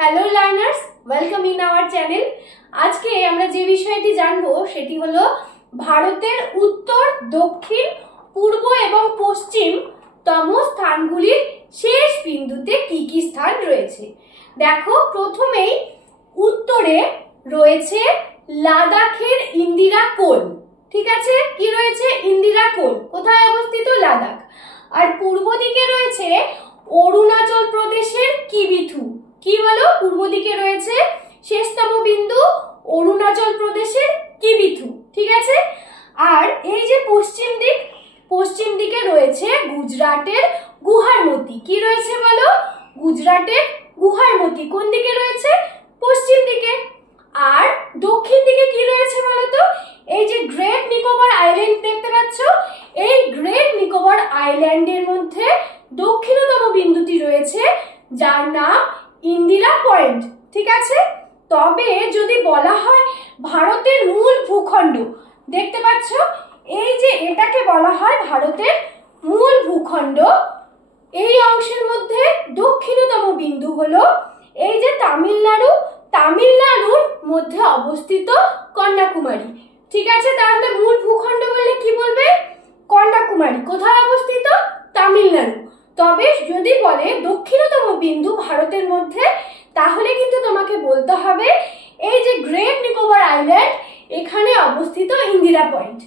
Hello learners, welcome in our channel. আজকে আমরা যে বিষয়টি জানবো সেটি হলো ভারতের উত্তর, দক্ষিণ, পূর্ব এবং পশ্চিমতম স্থানগুলির শেষ বিন্দুতে কি কি স্থান রয়েছে। দেখো, প্রথমেই উত্তরে রয়েছে লাদাখের ইন্দিরা কোল। ঠিক আছে, কি রয়েছে? ইন্দিরা কোল। কোথায় অবস্থিত? লাদাখ। আর পূর্ব দিকে রয়েছে অরুণাচল প্রদেশের কিবিথু। কি বলো? পূর্ব দিকে রয়েছে শেষতম বিন্দু অরুণাচল প্রদেশের কিবিথু। ঠিক আছে। আর এই যে পশ্চিম দিকে রয়েছে গুজরাটের গুহারমতি। কি রয়েছে বলো? গুজরাটের গুহারমতি কোন দিকে রয়েছে? পশ্চিম দিকে। আর দক্ষিণ দিকে কি রয়েছে বলতো? এই যে গ্রেট নিকোবর আইল্যান্ড দেখতে পাচ্ছ, এই গ্রেট নিকোবর আইল্যান্ডের মধ্যে দক্ষিণতম বিন্দুটি রয়েছে যার নাম ইন্দিরা পয়েন্ট। ঠিক আছে। তবে যদি বলা হয় ভারতের মূল ভূখণ্ড, দেখতে পাচ্ছ এই যে এটাকে বলা হয় ভারতের মূল ভূখণ্ড। এই অংশের মধ্যে দক্ষিণতম বিন্দু হলো এই যে তামিলনাড়ুর মধ্যে অবস্থিত কন্যাকুমারী। ঠিক আছে, তাহলে মূল ভূখণ্ড বললে কি বলবে? কন্যাকুমারী। কোথায় অবস্থিত? তামিলনাড়ু। তবে যদি বলে দক্ষিণতম বিন্দু ভারতের মধ্যে, তাহলে কিন্তু তোমাকে বলতে হবে এই যে গ্রেট নিকোবর আইল্যান্ড, এখানে অবস্থিত ইন্দিরা পয়েন্ট।